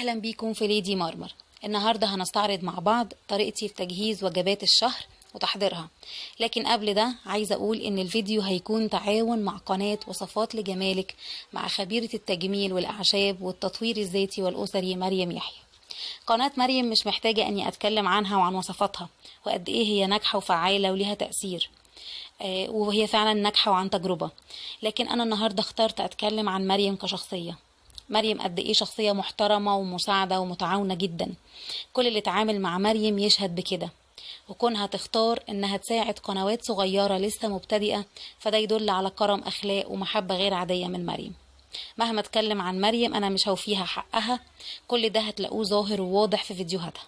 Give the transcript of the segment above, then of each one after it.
أهلا بيكم في ليدي مرمر. النهاردة هنستعرض مع بعض طريقتي في تجهيز وجبات الشهر وتحضيرها. لكن قبل ده عايزة أقول إن الفيديو هيكون تعاون مع قناة وصفات لجمالك مع خبيرة التجميل والأعشاب والتطوير الذاتي والأسري مريم يحيى. قناة مريم مش محتاجة أني أتكلم عنها وعن وصفاتها وقد إيه هي ناجحة وفعالة وليها تأثير، وهي فعلا ناجحة وعن تجربة. لكن أنا النهاردة اخترت أتكلم عن مريم كشخصية. مريم قد ايه شخصية محترمة ومساعدة ومتعاونة جدا. كل اللي اتعامل مع مريم يشهد بكده، وكونها تختار انها تساعد قنوات صغيرة لسه مبتدئة فده يدل على كرم اخلاق ومحبة غير عادية من مريم. مهما اتكلم عن مريم انا مش هوفيها حقها، كل ده هتلاقوه ظاهر وواضح في فيديوهاتها.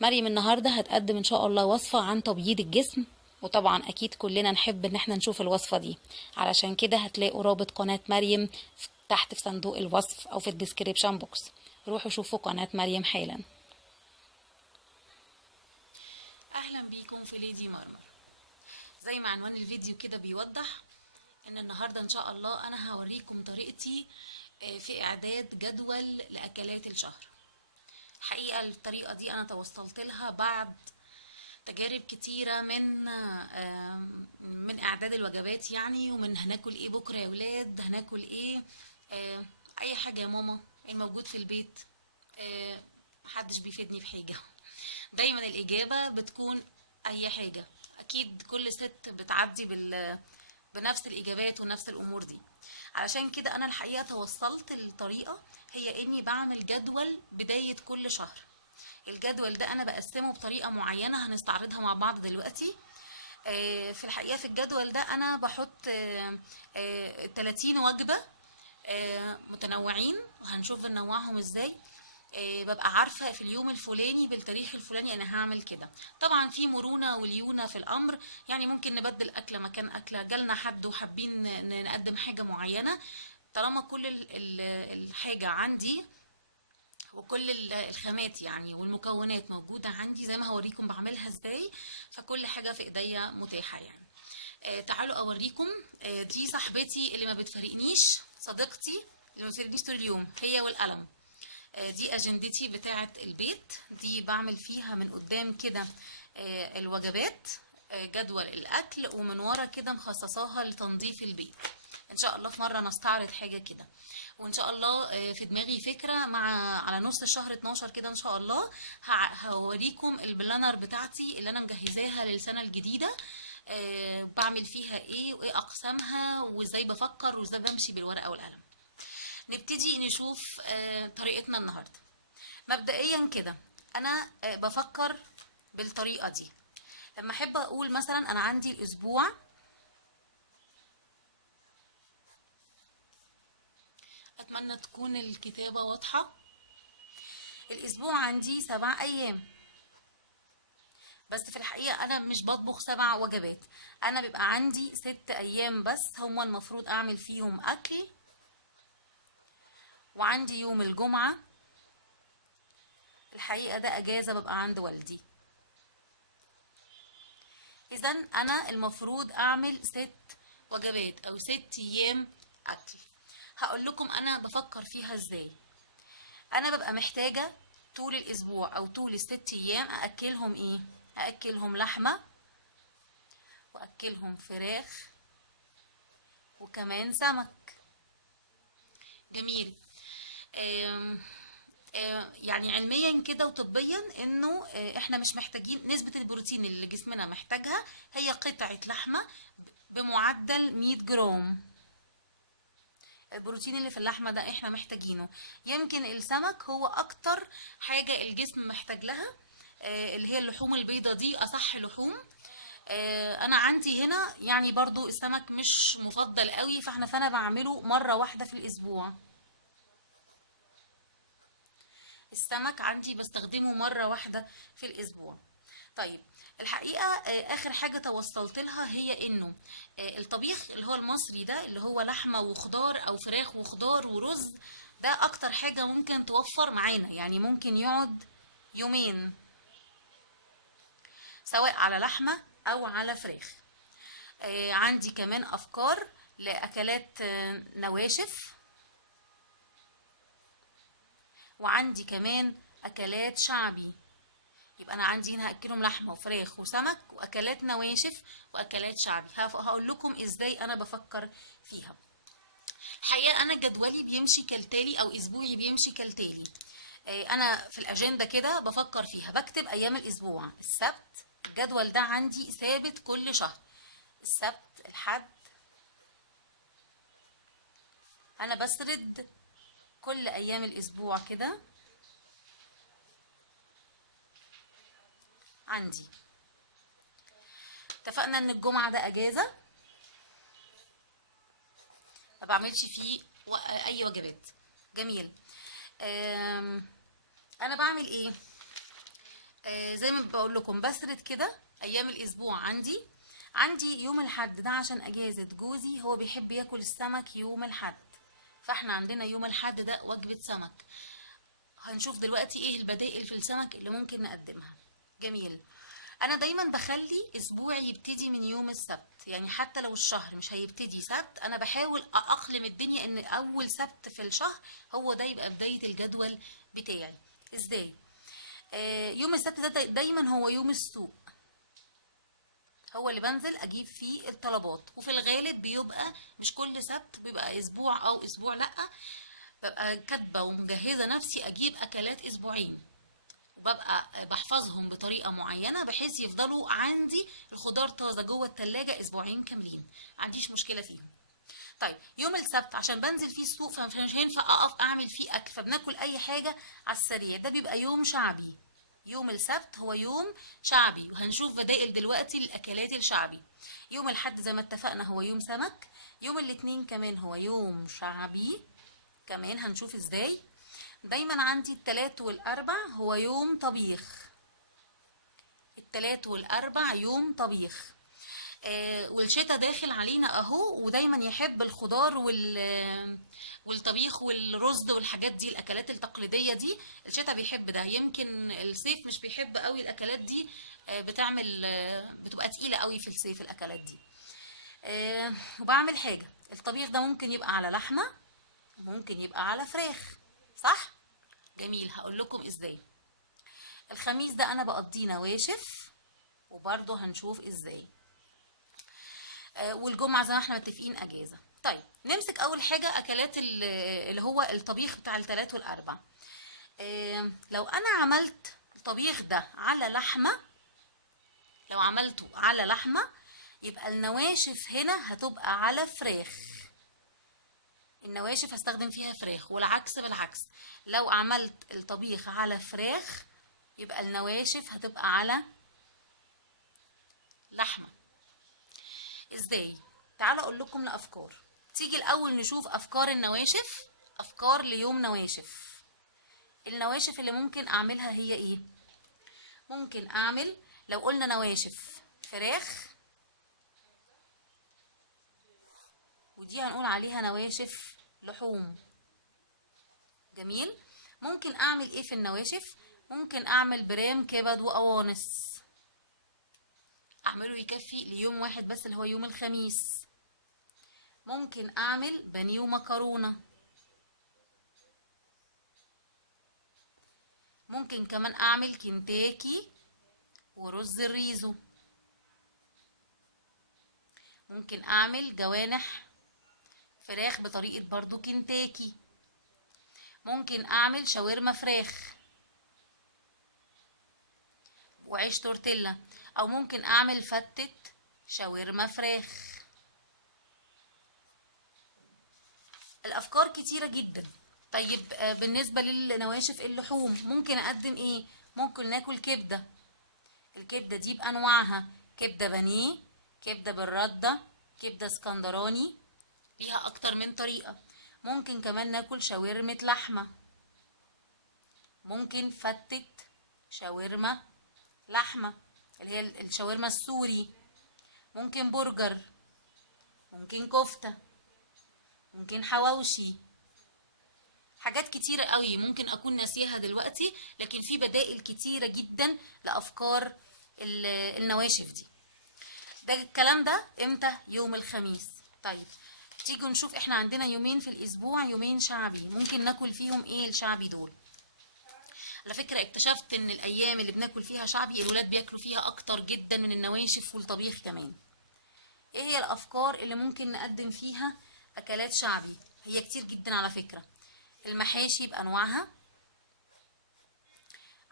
مريم النهاردة هتقدم ان شاء الله وصفة عن تبييض الجسم، وطبعا اكيد كلنا نحب ان احنا نشوف الوصفة دي، علشان كده هتلاقوا رابط قناة مريم تحت في صندوق الوصف او في الديسكريبشن بوكس. روحوا شوفوا قناة مريم حالا. اهلا بيكم في ليدي مرمر. زي ما عنوان الفيديو كده بيوضح ان النهاردة ان شاء الله انا هوريكم طريقتي في اعداد جدول لاكلات الشهر. الحقيقة الطريقة دي انا توصلت لها بعد تجارب كتيرة من اعداد الوجبات، يعني ومن هناكل ايه بكرة يا ولاد، هناكل ايه، اي حاجة يا ماما الموجود في البيت. محدش بيفيدني بحاجة. دايما الاجابة بتكون اي حاجة. اكيد كل ست بتعدي بنفس الاجابات ونفس الامور دي. علشان كده انا الحقيقة توصلت الطريقة هي اني بعمل جدول بداية كل شهر. الجدول ده انا بقسمه بطريقة معينة هنستعرضها مع بعض دلوقتي. في الحقيقة في الجدول ده انا بحط 30 وجبة متنوعين، وهنشوف ننوعهم ازاي. ببقى عارفة في اليوم الفلاني بالتاريخ الفلاني انا هعمل كده. طبعا في مرونة وليونة في الامر، يعني ممكن نبدل اكلة مكان اكلة، جالنا حد وحابين نقدم حاجة معينة، طالما كل الحاجة عندي وكل الخامات يعني والمكونات موجودة عندي زي ما هوريكم بعملها ازاي، فكل حاجة في ايديا متاحة يعني. تعالوا اوريكم. دي صاحبتي اللي ما بتفارقنيش، صديقتي اللي ما بتفارقنيش طول اليوم، هي والقلم. دي اجندتي بتاعة البيت، دي بعمل فيها من قدام كده الوجبات، جدول الاكل، ومن ورا كده مخصصاها لتنظيف البيت. ان شاء الله في مرة نستعرض حاجة كده، وان شاء الله في دماغي فكرة على نص الشهر 12 كده ان شاء الله هوريكم البلانر بتاعتي اللي انا مجهزاها للسنة الجديدة. بعمل فيها ايه وايه اقسامها وازاي بفكر وازاي بمشي بالورقة والقلم. نبتدي نشوف طريقتنا النهاردة. مبدئيا كده انا بفكر بالطريقة دي. لما احب اقول مثلا انا عندي الاسبوع، اتمنى تكون الكتابة واضحة. الاسبوع عندي 7 ايام، بس في الحقيقة انا مش بطبخ 7 وجبات، انا بيبقى عندي 6 ايام بس هما المفروض اعمل فيهم اكل. وعندي يوم الجمعة الحقيقة ده اجازة ببقى عند والدي. اذا انا المفروض اعمل 6 وجبات او 6 ايام اكل. هقول لكم انا بفكر فيها ازاي. انا ببقى محتاجة طول الاسبوع او طول ال6 ايام ااكلهم ايه؟ ااكلهم لحمة، واكلهم فراخ، وكمان سمك. جميل. يعني علميا كده وطبيا انه احنا مش محتاجين نسبة البروتين اللي جسمنا محتاجها هي قطعة لحمة بمعدل 100 جرام. البروتين اللي في اللحمة ده احنا محتاجينه. يمكن السمك هو اكتر حاجة الجسم محتاج لها، اللي هي اللحوم البيضة دي اصح لحوم. انا عندي هنا يعني برضو السمك مش مفضل قوي، فانا بعمله مرة واحدة في الاسبوع. السمك عندي بستخدمه مرة واحدة في الاسبوع. طيب الحقيقة اخر حاجة توصلت لها هي انه الطبيخ اللي هو المصري ده اللي هو لحمة وخضار او فراخ وخضار ورز، ده اكتر حاجة ممكن توفر معانا، يعني ممكن يقعد يومين سواء على لحمة او على فراخ. عندي كمان افكار لاكلات نواشف وعندي كمان اكلات شعبي. يبقى انا عندي هنا هاكلهم لحمه وفراخ وسمك واكلات نواشف واكلات شعبي. هقول لكم ازاي انا بفكر فيها. الحقيقه انا جدولي بيمشي كالتالي او اسبوعي بيمشي كالتالي. انا في الاجنده كده بفكر فيها، بكتب ايام الاسبوع. السبت، الجدول ده عندي ثابت كل شهر، السبت الحد، انا بسرد كل ايام الاسبوع كده عندي. اتفقنا ان الجمعه ده اجازه، ما بعملش فيه اي وجبات. جميل. انا بعمل ايه؟ زي ما بقول لكم بسرد كده ايام الاسبوع عندي يوم الحد ده عشان اجازه جوزي، هو بيحب ياكل السمك يوم الحد، فاحنا عندنا يوم الحد ده وجبه سمك. هنشوف دلوقتي ايه البدائل في السمك اللي ممكن نقدمها. جميل. انا دايما بخلي اسبوعي يبتدي من يوم السبت، يعني حتى لو الشهر مش هيبتدي سبت انا بحاول اقلم الدنيا ان اول سبت في الشهر هو ده يبقى بداية الجدول بتاعي. ازاي؟ يوم السبت ده دايما هو يوم السوق، هو اللي بنزل اجيب فيه الطلبات، وفي الغالب بيبقى مش كل سبت، بيبقى اسبوع او اسبوع لا، ببقى كاتبه ومجهزه نفسي اجيب اكلات اسبوعين، وببقى بحفظهم بطريقه معينه بحيث يفضلوا عندي الخضار طازه جوه التلاجة اسبوعين كاملين، ما عنديش مشكله فيهم. طيب يوم السبت عشان بنزل فيه السوق فمش هينفع اقف اعمل فيه اكل، فبناكل اي حاجه على السريع، ده بيبقى يوم شعبي. يوم السبت هو يوم شعبي، وهنشوف بدائل دلوقتي للاكلات الشعبي. يوم الحد زي ما اتفقنا هو يوم سمك. يوم الاثنين كمان هو يوم شعبي، كمان هنشوف ازاي. دايما عندي التلات والاربع هو يوم طبيخ، التلات والاربع يوم طبيخ. والشتاء داخل علينا اهو، ودايما يحب الخضار والطبيخ والرز والحاجات دي، الاكلات التقليديه دي الشتاء بيحب ده. يمكن الصيف مش بيحب قوي الاكلات دي، بتعمل بتبقى تقيله قوي في الصيف الاكلات دي. وبعمل حاجه، الطبيخ ده ممكن يبقى على لحمه، ممكن يبقى على فراخ، صح؟ جميل. هقول لكم ازاي. الخميس ده انا بقضيه نواشف، وبرضه هنشوف ازاي. والجمعه زي ما احنا متفقين اجازه. طيب نمسك اول حاجه اكلات اللي هو الطبيخ بتاع الثلاث والاربع. لو انا عملت الطبيخ ده على لحمه، لو عملته على لحمه يبقى النواشف هنا هتبقى على فراخ، النواشف هستخدم فيها فراخ، والعكس بالعكس. لو عملت الطبيخ على فراخ يبقى النواشف هتبقى على لحمه. ازاي؟ تعالوا اقول لكم الافكار. تيجي الاول نشوف افكار النواشف، افكار ليوم نواشف. النواشف اللي ممكن اعملها هي ايه؟ ممكن اعمل، لو قلنا نواشف فراخ، ودي هنقول عليها نواشف لحوم. جميل. ممكن اعمل ايه في النواشف؟ ممكن اعمل برام كبد وقوانص، اعمله يكفي ليوم واحد بس اللي هو يوم الخميس. ممكن اعمل بانيه ومكرونه. ممكن كمان اعمل كنتاكي ورز الريزو. ممكن اعمل جوانح فراخ بطريقة برضو كنتاكي. ممكن اعمل شاورما فراخ وعيش تورتيلا، او ممكن اعمل فتة شاورما فراخ. الافكار كتيرة جدا. طيب بالنسبة للنواشف اللحوم ممكن اقدم ايه؟ ممكن ناكل كبدة، الكبدة دي بانواعها، كبدة بانيه، كبدة بالردة، كبدة اسكندراني، ليها اكتر من طريقة. ممكن كمان ناكل شاورمة لحمة، ممكن فتة شاورما لحمة اللي هي الشاورما السوري، ممكن برجر، ممكن كفتة، ممكن حواوشي، حاجات كتيرة قوي ممكن اكون ناسيها دلوقتي، لكن في بدائل كتيرة جدا لافكار النواشف دي. ده الكلام ده امتى؟ يوم الخميس. طيب تيجوا نشوف، احنا عندنا يومين في الاسبوع، يومين شعبي، ممكن ناكل فيهم ايه الشعبي دول؟ على فكرة اكتشفت ان الايام اللي بناكل فيها شعبي الولاد بياكلوا فيها اكتر جدا من النواشف والطبيخ كمان. ايه هي الافكار اللي ممكن نقدم فيها اكلات شعبي؟ هي كتير جدا على فكرة. المحاشي بانواعها،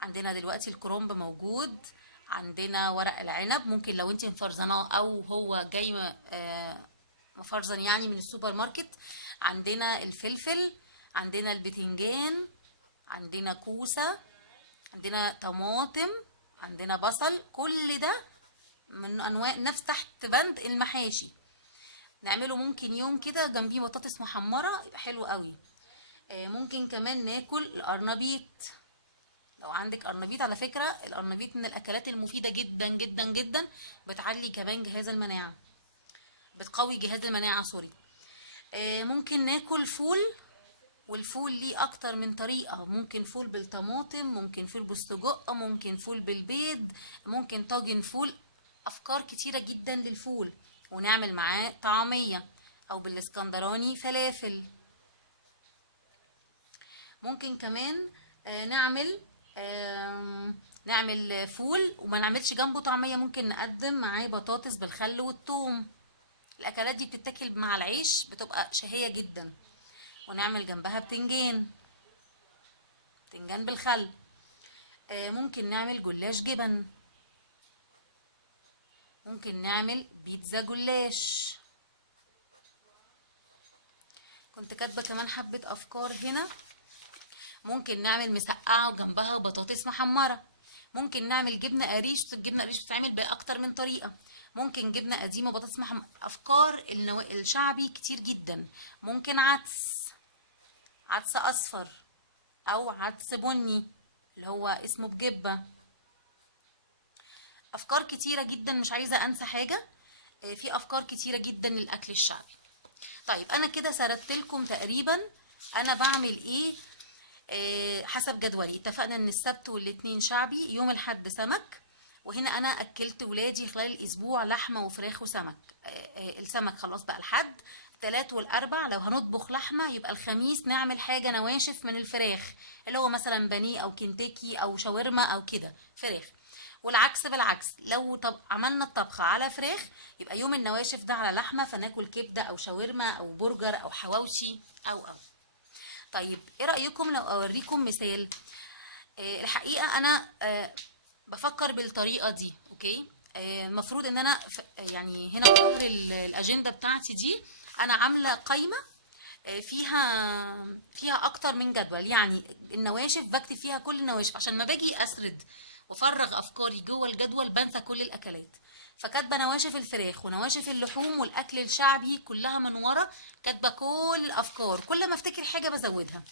عندنا دلوقتي الكرنب موجود، عندنا ورق العنب ممكن لو انت مفرزناه او هو جاي مفرزن يعني من السوبر ماركت. عندنا الفلفل، عندنا البتنجان، عندنا كوسة، عندنا طماطم، عندنا بصل، كل ده من انواع نفس تحت بند المحاشي. نعمله ممكن يوم كده جنبيه بطاطس محمرة يبقى حلو قوي. ممكن كمان ناكل القرنبيط. لو عندك قرنبيط، على فكرة القرنبيط من الأكلات المفيدة جدا جدا جدا، بتعلي كمان جهاز المناعة، بتقوي جهاز المناعة سوري. ممكن ناكل فول، والفول ليه أكتر من طريقة، ممكن فول بالطماطم، ممكن فول بالسجق، ممكن فول بالبيض، ممكن طاجن فول. أفكار كتيرة جدا للفول. ونعمل معاه طعمية أو بالاسكندراني فلافل. ممكن كمان نعمل نعمل فول وما نعملش جنبه طعمية، ممكن نقدم معاه بطاطس بالخل والثوم. الأكلات دي بتتاكل مع العيش بتبقى شهية جدا. ونعمل جنبها بتنجان، بتنجان بالخل. ممكن نعمل جلاش جبن، ممكن نعمل بيتزا جلاش. كنت كاتبة كمان حبة أفكار هنا. ممكن نعمل مسقعة وجنبها بطاطس محمرة. ممكن نعمل جبنة قريش، الجبنة قريش بتتعمل بأكتر من طريقة. ممكن جبنة قديمة وبطاطس محمرة. أفكار الشعبي كتير جدا. ممكن عدس أصفر أو عدس بني اللي هو اسمه بجبة. أفكار كتيرة جدا، مش عايزة أنسى حاجة. في أفكار كتيرة جدا للأكل الشعبي. طيب أنا كده سردت لكم تقريبا أنا بعمل إيه. حسب جدولي اتفقنا ان السبت والاثنين شعبي، يوم الاحد سمك. وهنا انا اكلت ولادي خلال الاسبوع لحمه وفراخ وسمك. السمك خلاص بقى الحد. التلات والاربع لو هنطبخ لحمه يبقى الخميس نعمل حاجه نواشف من الفراخ، اللي هو مثلا بانيه او كنتاكي او شاورما او كده فراخ. والعكس بالعكس، لو طب عملنا الطبخه على فراخ يبقى يوم النواشف ده على لحمه، فناكل كبده او شاورما او برجر او حواوشي او. طيب ايه رأيكم لو اوريكم مثال؟ الحقيقة انا بفكر بالطريقة دي. اوكي. المفروض ان انا يعني هنا في ظهر الاجندة بتاعتي دي انا عاملة قائمة فيها اكتر من جدول. يعني النواشف بكتب فيها كل النواشف عشان ما باجي اسرد وافرغ افكاري جوه الجدول بنسى كل الاكلات. فكاتبه نواشف الفراخ ونواشف اللحوم والاكل الشعبي كلها من ورا، كاتبه كل الافكار، كل ما افتكر حاجه بزودها.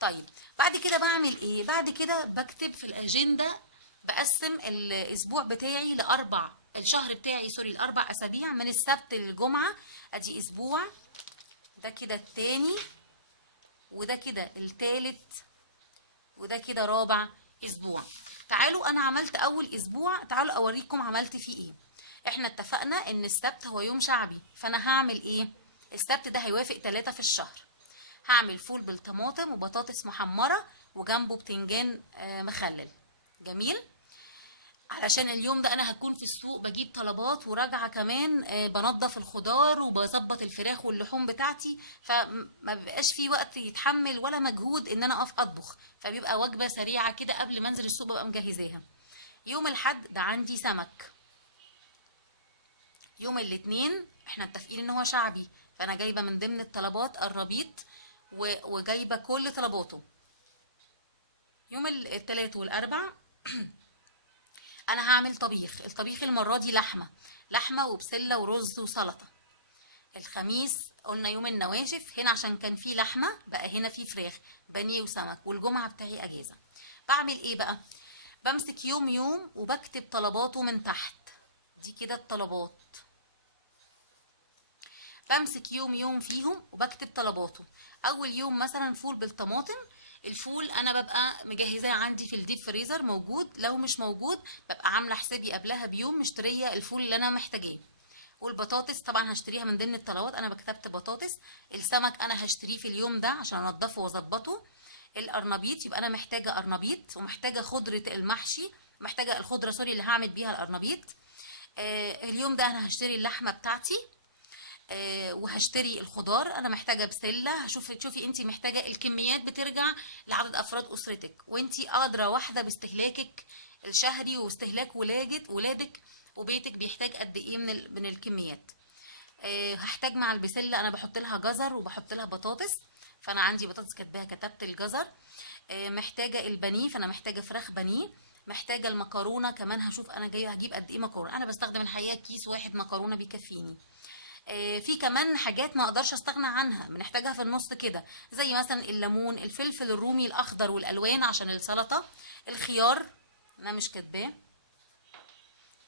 طيب بعد كده بعمل ايه؟ بعد كده بكتب في الاجنده، بقسم الاسبوع بتاعي لاربع، الشهر بتاعي سوري لاربع اسابيع من السبت للجمعه. ادي اسبوع، ده كده التاني، وده كده التالت، وده كده رابع اسبوع. تعالوا انا عملت اول اسبوع، تعالوا اوريكم عملت فيه ايه. احنا اتفقنا ان السبت هو يوم شعبي، فانا هعمل ايه؟ السبت ده هيوافق 3 في الشهر. هعمل فول بالطماطم وبطاطس محمرة وجنبه بتنجان مخلل. جميل. علشان اليوم ده انا هكون في السوق بجيب طلبات وراجعه كمان بنظف الخضار وبظبط الفراخ واللحوم بتاعتي، فما بيبقاش في وقت يتحمل ولا مجهود ان انا اقف اطبخ، فبيبقى وجبه سريعه كده قبل ما انزل السوق ببقى مجهزاها. يوم الحد ده عندي سمك. يوم الاثنين احنا متفقين ان هو شعبي، فانا جايبه من ضمن الطلبات الربيط وجايبه كل طلباته. يوم الثلاث والاربع انا هعمل طبيخ. الطبيخ المره دي لحمه وبسله ورز وسلطه. الخميس قلنا يوم النواشف، هنا عشان كان فيه لحمه بقى هنا فيه فراخ بانيه وسمك، والجمعه بتاعي اجازه. بعمل ايه بقى؟ بمسك يوم يوم وبكتب طلباته من تحت. دي كده الطلبات. بمسك يوم يوم فيهم وبكتب طلباته. اول يوم مثلا فول بالطماطم. الفول انا ببقى مجهزاه عندي في الديب فريزر موجود، لو مش موجود ببقى عامله حسابي قبلها بيوم مشتريه الفول اللي انا محتاجاه. والبطاطس طبعا هشتريها من ضمن الطلبات، انا بكتبت بطاطس. السمك انا هشتريه في اليوم ده عشان انضفه واظبطه. القرنبيط، يبقى انا محتاجه قرنبيط ومحتاجه خضره المحشي، محتاجه الخضره سوري اللي هعمل بيها القرنبيط. اليوم ده انا هشتري اللحمه بتاعتي وهشتري الخضار. انا محتاجه بسله. شوفي انت محتاجه، الكميات بترجع لعدد افراد اسرتك، وانت ادرى واحده باستهلاكك الشهري واستهلاك ولادك وبيتك بيحتاج قد ايه من الكميات. هحتاج مع البسله، انا بحط لها جزر وبحط لها بطاطس، فانا عندي بطاطس كاتباها كتبت الجزر. محتاجه البانيه، فانا محتاجه فراخ بانيه. محتاجه المكرونه كمان، هشوف انا جايه هجيب قد ايه مكرونه. انا بستخدم الحقيقه كيس واحد مكرونه بيكفيني. في كمان حاجات ما اقدرش استغنى عنها، بنحتاجها في النص كده، زي مثلا الليمون، الفلفل الرومي الاخضر والالوان عشان السلطه، الخيار انا مش كاتباه،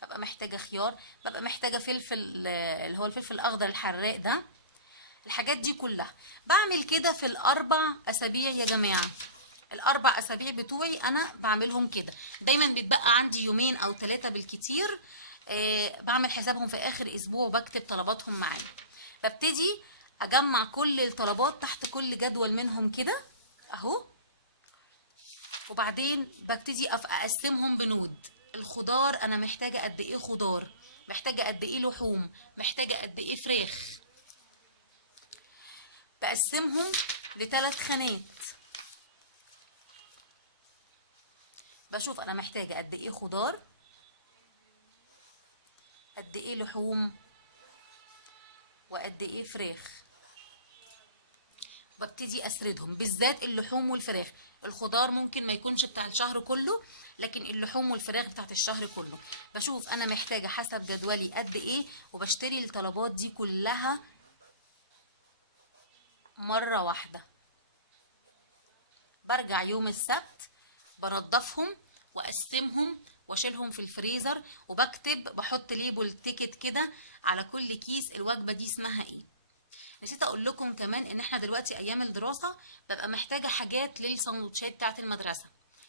ببقى محتاجه خيار، ببقى محتاجه فلفل اللي هو الفلفل الاخضر الحراق ده. الحاجات دي كلها بعمل كده في ال4 اسابيع يا جماعه. ال4 اسابيع بتوعي انا بعملهم كده، دايما بيتبقى عندي يومين او 3 بالكتير. بعمل حسابهم في اخر اسبوع وبكتب طلباتهم معايا. ببتدي اجمع كل الطلبات تحت كل جدول منهم كده اهو، وبعدين ببتدي اقسمهم بنود. الخضار انا محتاجه قد ايه خضار، محتاجه قد ايه لحوم، محتاجه قد ايه فراخ. بقسمهم ل3 خانات. بشوف انا محتاجه قد ايه خضار، قد ايه لحوم، وقد ايه فراخ. ببتدي اسردهم، بالذات اللحوم والفراخ. الخضار ممكن ما يكونش بتاع الشهر كله، لكن اللحوم والفراخ بتاعت الشهر كله. بشوف انا محتاجه حسب جدولي قد ايه، وبشتري الطلبات دي كلها مره واحده. برجع يوم السبت بنضفهم واقسمهم واشيلهم في الفريزر، وبكتب بحط ليبل تيكت كده على كل كيس الوجبه دي اسمها ايه. نسيت اقول لكم كمان ان احنا دلوقتي ايام الدراسه ببقى محتاجه حاجات للسندوتشات بتاعه المدرسه،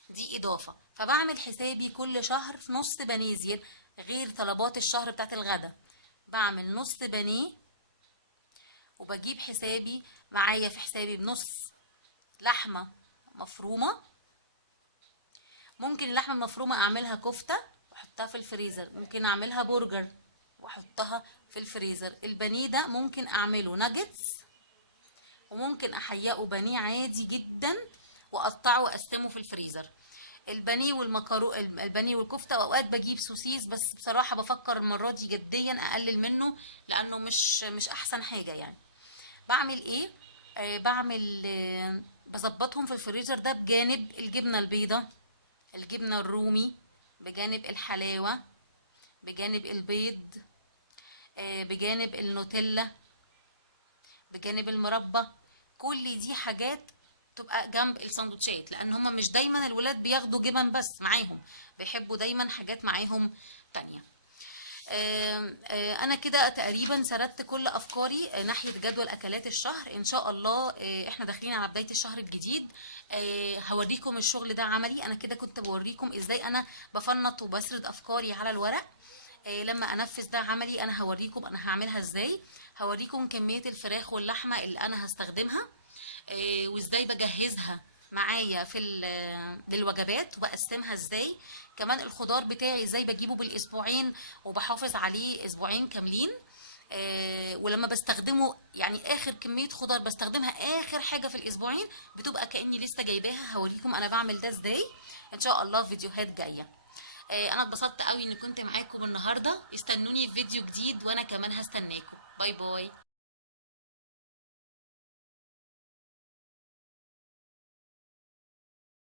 دي اضافه. فبعمل حسابي كل شهر في نص بانيه غير طلبات الشهر بتاعه الغدا. بعمل نص بانيه، وبجيب حسابي معايا في حسابي بنص لحمه مفرومه. ممكن اللحمه المفرومه اعملها كفته واحطها في الفريزر، ممكن اعملها برجر واحطها في الفريزر. البانيه ده ممكن اعمله ناجتس، وممكن احيقه بانيه عادي جدا واقطعه واقسمه في الفريزر. البانيه البانيه والكفته، واوقات بجيب سوسيس، بس بصراحه بفكر المره دي جديا اقلل منه لانه مش احسن حاجه يعني. بعمل ايه؟ بعمل بظبطهم في الفريزر ده بجانب الجبنه البيضه، الجبنه الرومي، بجانب الحلاوه، بجانب البيض، بجانب النوتيلا، بجانب المربى. كل دي حاجات تبقى جنب السندوتشات، لان هما مش دايما الولاد بياخدوا جبن بس معاهم، بيحبوا دايما حاجات معاهم تانية. انا كده تقريبا سردت كل افكاري ناحيه جدول اكلات الشهر. ان شاء الله احنا داخلين على بدايه الشهر الجديد. هوريكم الشغل ده عملي. انا كده كنت بوريكم ازاي انا بفنط وبسرد افكاري على الورق. لما انفذ ده عملي انا هوريكم انا هعملها ازاي. هوريكم كميه الفراخ واللحمه اللي انا هستخدمها، وازاي بجهزها معايا في للوجبات وبقسمها ازاي. كمان الخضار بتاعي ازاي بجيبه بالاسبوعين وبحافظ عليه اسبوعين كاملين. ولما بستخدمه يعني اخر كميه خضار بستخدمها اخر حاجه في الاسبوعين، بتبقى كاني لسه جايباها. هوريكم انا بعمل ده ازاي ان شاء الله في فيديوهات جايه. انا اتبسطت قوي اني كنت معاكم النهارده. استنوني في فيديو جديد وانا كمان هستناكم. باي باي.